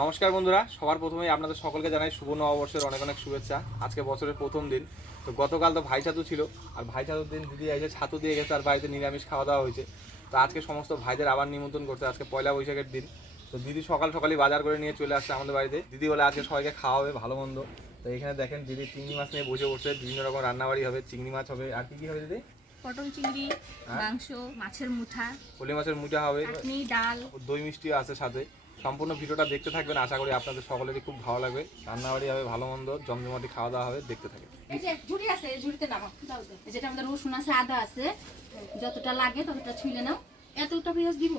নমস্কার বন্ধুরা, সবার প্রথমেই আপনাদের সকলকে জানাই শুভ নববর্ষের অনেক অনেক শুভেচ্ছা। আজকে বছরের প্রথম দিন। তো গতকাল তো ভাই ছাতু ছিল, আর ভাই ছাতুর দিন দিদি এসে ছাতু দিয়ে গেছে, আর বাড়িতে নিরামিষ খাওয়া দাওয়া হয়েছে। তো আজকে সমস্ত ভাইদের আবার নিমন্ত্রণ করতে, আজকে পয়লা বৈশাখের দিন। তো দিদি সকাল সকালই বাজার করে নিয়ে চলে আসছে আমাদের বাড়িতে। দিদি বলে আজকে সবাইকে খাওয়া হবে ভালো মন্দ। তো এখানে দেখেন দিদি চিংড়ি মাছ নিয়ে বসে বসে, বিভিন্ন রকম রান্নাবাড়ি হবে, চিংড়ি মাছ হবে, আর কি কি হবে দিদি? পটল চিংড়ি, মাংস, মাছের মুঠা, ফলি মাছের মুঠা হবে, চাটনি, ডাল, দই মিষ্টিও আছে সাথে। সম্পূর্ণ ভিডিওটা দেখতে থাকবেন, আশা করি আপনাদের সকলেরই খুব ভালো লাগবে। রান্নাবাড়ি হবে ভালো মন্দ, জমজমাটি খাওয়া দাওয়া হবে, দেখতে থাকেন। এই যে ঝুড়ি আছে, ঝুড়িতে নাও দাও। যেটা আমাদের রসুন আছে, আদা আছে, যতটা লাগে ততটা ছুঁলে নাও। এতটা পেঁয়াজ দিব?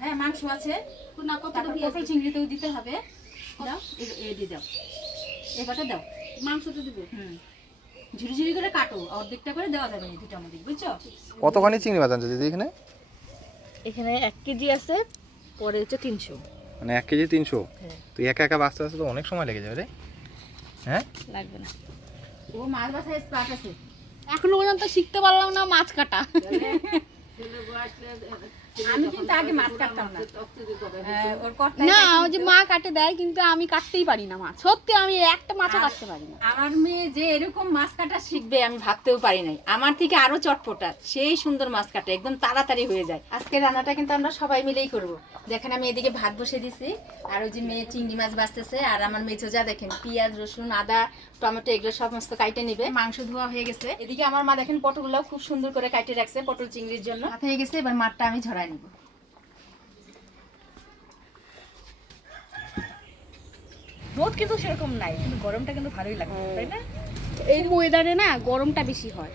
হ্যাঁ, মাংস আছে, না কতটা পেঁয়াজ চিংড়িতেও দিতে হবে। দাও, এই দাও, এবারটা দাও। মাংস তো দিব। ঝুড়ি ঝুড়ি করে কাটো, অর্ধেকটা করে দেওয়া যাবে না, দুটো আমাদের, বুঝছো? কতখানি চিংড়ি মাছ আনছে দিদি এখানে? এখানে 1 কেজি আছে, পরে হচ্ছে 300। মানে 1 কেজি 300? তুই একা একা বাঁচতে আসতে তো অনেক সময় লেগে যাবে রে। হ্যাঁ, লাগবে না। ও মাছ বাছার স্পার্ট আছে। এখনো পর্যন্ত শিখতে পারলাম না মাছ কাটা। আমি কিন্তু আগে মাছ কাটতাম না। ওর কর্তা না, ওই যে মা কাটে দেয়, কিন্তু আমি কাটতেই পারি না মাছ। সত্যি আমি একটা মাছও কাটতে পারি না। আমার মেয়ে যে এরকম মাছ কাটা শিখবে আমি ভাবতেও পারি নাই। আমার থেকে আরো চটপটা, সেই সুন্দর মাছ কাটে, একদম তাড়াতাড়ি হয়ে যায়। আজকে রান্নাটা কিন্তু আমরা সবাই মিলেই করব। দেখেন আমি এদিকে ভাত বসে দিছি, আর ওই যে মেয়ে চিংড়ি মাছ বাছতেছে, আর আমার মেয়ে যা দেখেন পেঁয়াজ, রসুন, আদা, টমেটো এগুলো সমস্ত কাটে নিবে। মাংস ধোয়া হয়ে গেছে। এদিকে আমার মা দেখেন পটলগুলো খুব সুন্দর করে কাটে রাখছে পটল চিংড়ির জন্য। ভাত হয়ে গেছে, এবার মাঠটা আমি ঝরাই নিব। রোদ কিন্তু সেরকম নাই, কিন্তু গরমটা কিন্তু ভালোই লাগে, তাই না? এই ওয়েদারে না গরমটা বেশি হয়,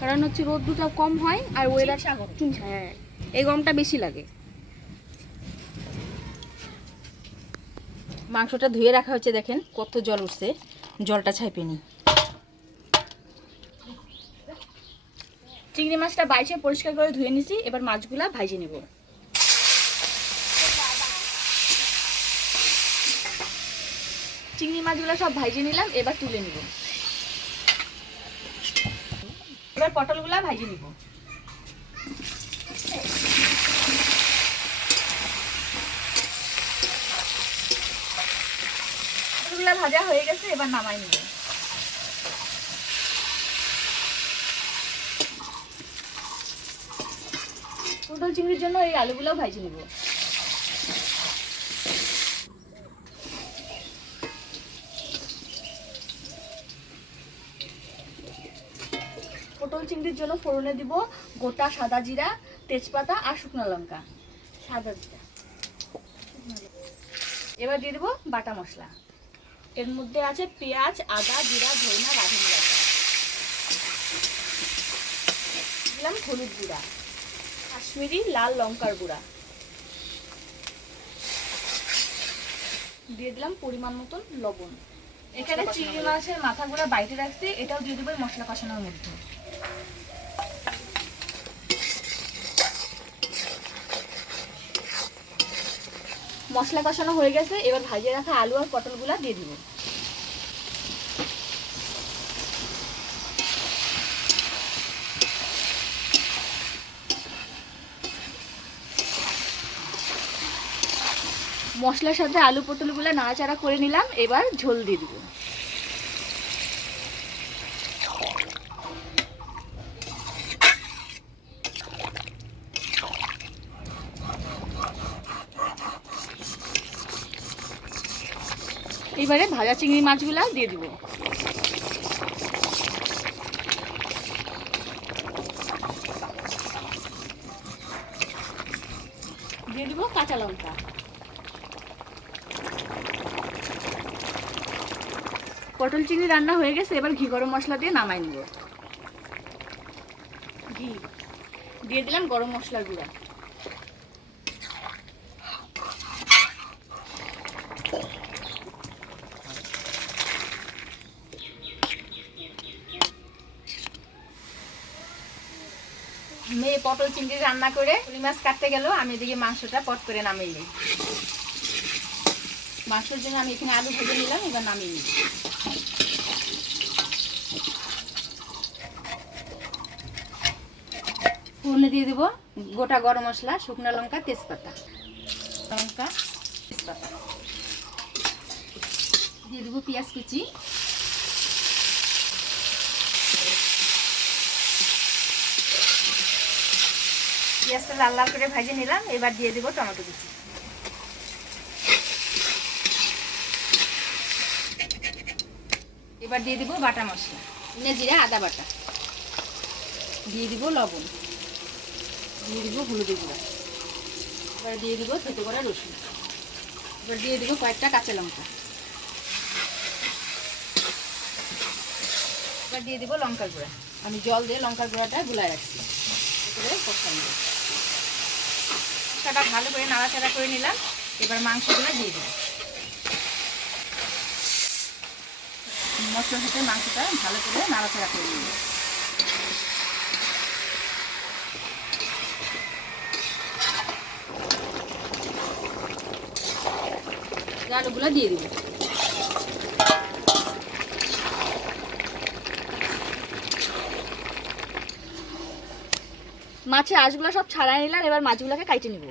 কারণ হচ্ছে রোদ্দুটা কম হয় আর ওয়েদার হ্যাঁ, এই গরমটা বেশি লাগে। মাংসটা ধুয়ে রাখা হচ্ছে, দেখেন কত জল উঠছে, জলটা ছাইপে নি। চিংড়ি মাছটা বাইছে পরিষ্কার করে ধুয়ে নিছি, এবার মাছগুলা ভাইজে নেব। চিংড়ি মাছগুলো সব ভাইজে নিলাম, এবার তুলে নিব। এবার পটলগুলা ভাইজে নিব। পটলগুলা ভাজা হয়ে গেছে, এবার নামাই নিব। পটল চিংড়ির জন্য এই আলুগুলোও ভাইজে নিব। পটল চিংড়ির জন্য ফোড়নে দিব গোটা সাদা জিরা, তেজপাতা আর শুকনো লঙ্কা। সাদা জিরা, এবার দিয়ে দেবো বাটা মশলা। এর মধ্যে আছে পেঁয়াজ, আদা, জিরা, ধনিয়া, রাঁধুনি বাটা। দিলাম হলুদ গুঁড়া, কাশ্মীরি লাল লঙ্কার গুঁড়া, দিয়ে দিলাম পরিমাণ মতন লবণ। এখানে চিংড়ি মাছের মাথাগুলো বাইটে রাখছি, এটাও দিয়ে দেবো মশলা কষানোর মধ্যে। মশলা কষানো হয়ে গেছে, এবার ভাজিয়ে রাখা আলু আর পটলগুলা দিয়ে দিব। মশলার সাথে আলু পটলগুলা নাড়াচাড়া করে নিলাম, এবার ঝোল দিয়ে দিব। এবারে ভাজা চিংড়ি মাছগুলা দিয়ে দিব। দিয়ে দিব কাঁচা লঙ্কা। পটল চিংড়ি রান্না হয়ে গেছে, এবার ঘি গরম মশলা দিয়ে নামাই নিব। ঘি দিয়ে দিলাম, গরম মশলার গুঁড়া। মেয়ে পটল চিংড়ি রান্না করে রুই মাছ কাটতে গেল, আমি এদিকে মাংসটা পট করে নামিয়ে নিই। মাংসের জন্য আমি এখানে আলু ভেজে নিলাম, এবার নামিয়ে নিই। ফোড়নে দিয়ে দেবো গোটা গরম মশলা, শুকনো লঙ্কা, তেজপাতা, লঙ্কা, তেজপাতা। দিয়ে দেবো পেঁয়াজ কুচি, পেঁয়াজটা লাল লাল করে ভেজে নিলাম। এবার দিয়ে দেবো টমেটো কুচি, এবার দিয়ে দেবো বাটা মশলা, জিরা আদা বাটা, দিয়ে দিব লবণ, দিয়ে দিব হলুদের গুঁড়া, এবার দিয়ে দিব থেতো করা রসুন, এবার দিয়ে দিব কয়েকটা কাঁচা লঙ্কা, এবার দিয়ে দিব লঙ্কার গুঁড়া। আমি জল দিয়ে লঙ্কার গুঁড়াটা গুলায় রাখছি, এবারে কষাই নেব। মশলাটা ভালো করে নাড়াচাড়া করে নিলাম। এবার মাংসগুলো দিয়ে দিব, মশলার সাথে মাংসটা ভালো করে নাড়াচাড়া করে নিব। আলুগুলো দিয়ে দিব, মাছের আঁশগুলো সব ছাড়াই নিলাম, এবার মাছগুলোকে কাটে নিব।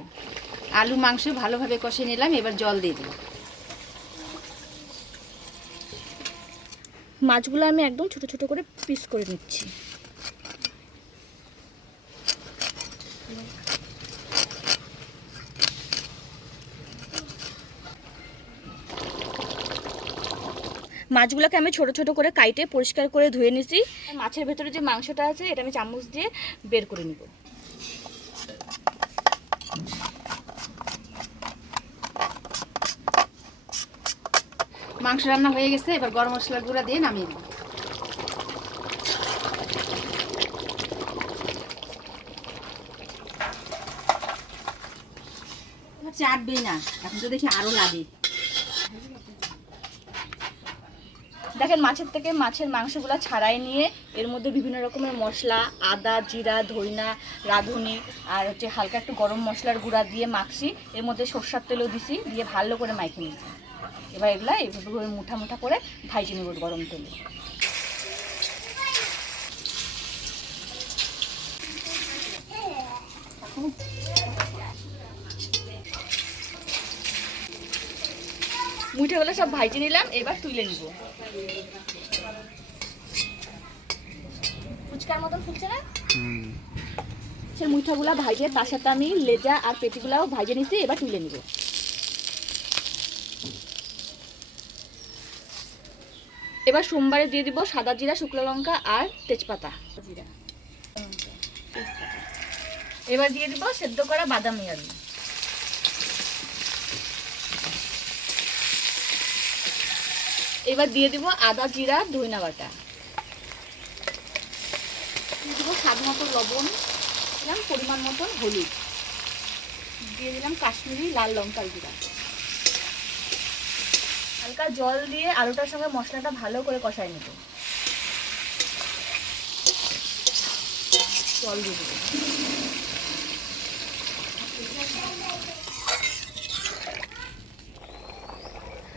আলু মাংস ভালোভাবে কষে নিলাম। এবার জল দিয়ে দিব। মাছগুলো আমি একদম ছোট ছোট করে পিস করে নিচ্ছি। মাছগুলোকে আমি ছোট ছোট করে কাইটে পরিষ্কার করে ধুয়ে নিয়েছি। মাছের ভেতরে যে মাংসটা আছে এটা আমি চামচ দিয়ে বের করে নিব। মাংস রান্না হয়ে গেছে, এবার গরম মশলার গুঁড়া দিয়ে নামিয়ে দিব। চাটবেই না, এখন তো দেখি আরো লাগে। দেখেন মাছের থেকে মাছের মাংসগুলো ছাড়াই নিয়ে এর মধ্যে বিভিন্ন রকমের মশলা, আদা, জিরা, ধইনা, রাঁধুনি আর হচ্ছে হালকা একটু গরম মশলার গুঁড়া দিয়ে মাখছি। এর মধ্যে সরষের তেলও দিছি, দিয়ে ভালো করে মাখে নিয়েছি। এবার এগুলা এইভাবে মুঠা মুঠা করে ভাইজে নেব গরম তেলে। মুঠাগুলো সব ভাইজে নিলাম, এবার তুলে নিব। ফুচকার মতন ফুলছে না? সে মুঠাগুলা ভাইজে তার সাথে আমি লেজা আর পেটিগুলাও ভাইজে নিছি, এবার তুলে নিব। এবার সোমবারে দিয়ে দিব সাদা জিরা, শুকনো লঙ্কা আর তেজপাতা। এবার দিয়ে দিব সেদ্ধ করা বাদামি আলু। এবার দিয়ে দিব আদা, জিরা, ধইনা বাটা, দিয়ে দিব স্বাদ মতো লবণ, দিলাম পরিমাণ মতন হলুদ, দিয়ে দিলাম কাশ্মীরি লাল লঙ্কার গুঁড়া। হালকা জল দিয়ে আলুটার সঙ্গে মশলাটা ভালো করে কষাই নেব। জল দিয়ে দেব।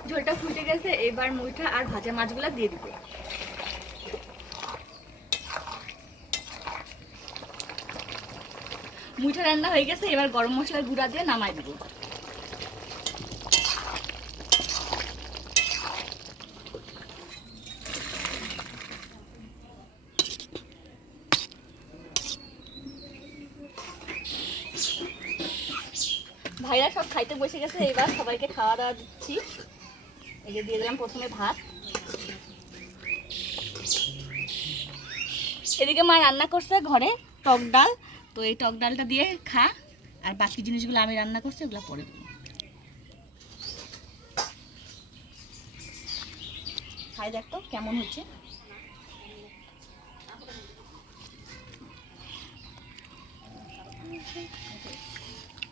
ঝোলটা ফুটে গেছে, এবার মুইঠা আর ভাজা মাছগুলো দিয়ে দিব। মুইঠা রান্না হয়ে গেছে, এবার গরম মশলার গুঁড়া দিয়ে নামাই দিব। ভাইরা সব খাইতে বসে গেছে, এবার সবাইকে খাওয়া দাওয়া দিচ্ছি। এই যে দিয়ে দিলাম প্রথমে ভাত, এদিকে মা রান্না করছে ঘরে টক ডাল, তো এই টক ডালটা দিয়ে খা, আর বাকি জিনিসগুলো আমি রান্না করছি ওগুলো পরে দেবো। খাই দেখ তো কেমন হচ্ছে।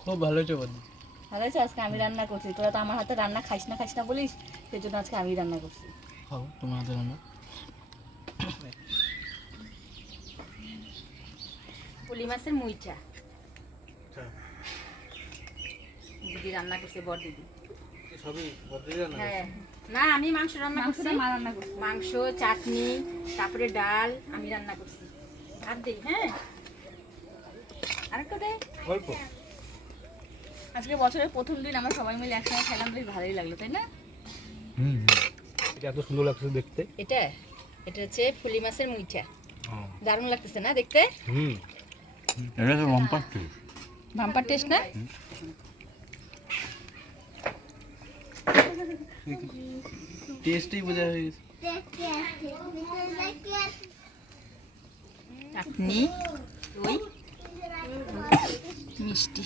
খুব ভালো হয়েছে বন্ধু, ভালো হয়েছে। আজকে আমি রান্না করছি, তোরা তো আমার হাতে রান্না খাইস না বলিস, সেই জন্য আজকে আমি রান্না করছি। খাও তোমার হাতে রান্না। ফলি মাছের মুইঠা দিদি রান্না করছে, বড় দিদি। সবই বদলে জানা। হ্যাঁ, না আমি মাংস রান্না করছি, মা রান্না করছি। মাংস, চাটনি, তারপরে ডাল আমি রান্না করছি। আর দেই, হ্যাঁ আরেকটা দে। গল্প আজকে বছরের প্রথম দিন আমরা সবাই মিলে একসঙ্গে খেলাম, বেশ ভালোই লাগলো, তাই না? এটা এত সুন্দর লাগছে দেখতে। এটা এটা হচ্ছে ফলি মাছের মুইঠা। দারুণ লাগতেছে না দেখতে? এটা তো বাম্পার টেস্ট। বাম্পার টেস্ট না? টেস্টই বোঝা হয়ে গেছে। আপনি ওই মিষ্টি